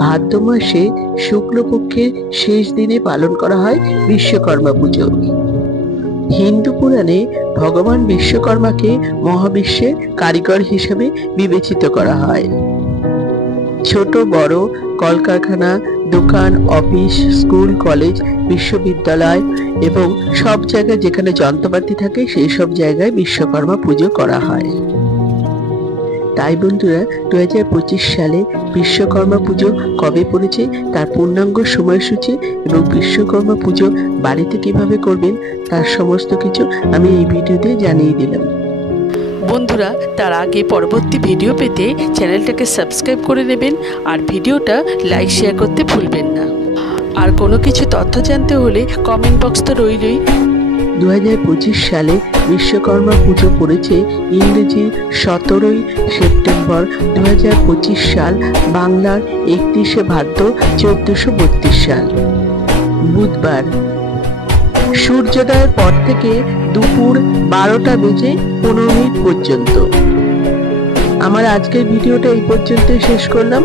ভাদ্র মাসে শুক্লপক্ষের শেষ দিনে পালন করা হয় বিশ্বকর্মা পুজো। হিন্দু পুরাণে ভগবান বিশ্বকর্মাকে মহাবিশ্বের কারিগর হিসেবে বিবেচিত করা হয়। ছোট বড় কলকারখানা, দোকান, অফিস, স্কুল, কলেজ, বিশ্ববিদ্যালয় এবং সব জায়গায় যেখানে যন্ত্রপাতি থাকে সেই সব জায়গায় বিশ্বকর্মা পুজো করা হয়। তাই বন্ধুরা, 2025 সালে বিশ্বকর্মা পুজো কবে পড়েছে, তার পূর্ণাঙ্গ সময়সূচি এবং বিশ্বকর্মা পুজো বাড়িতে কিভাবে করবেন তার সমস্ত কিছু আমি এই ভিডিওতে জানিয়ে দিলাম। বন্ধুরা, তার আগে পরবর্তী ভিডিও পেতে চ্যানেলটাকে সাবস্ক্রাইব করে নেবেন আর ভিডিওটা লাইক শেয়ার করতে ভুলবেন না। আর কোনো কিছু তথ্য জানতে হলে কমেন্ট বক্স তো রইলই। 2025 সালে বিশ্বকর্মা পুজো পড়েছে ইংরেজি 17ই সেপ্টেম্বর 2025 সাল, বাংলার 31শে ভাদ্র 1432 সাল, বুধবার। সূর্যোদয়ের পর থেকে দুপুর 12টা বেজে 15 মিনিট পর্যন্ত। আমার আজকের ভিডিওটা এই পর্যন্তই শেষ করলাম।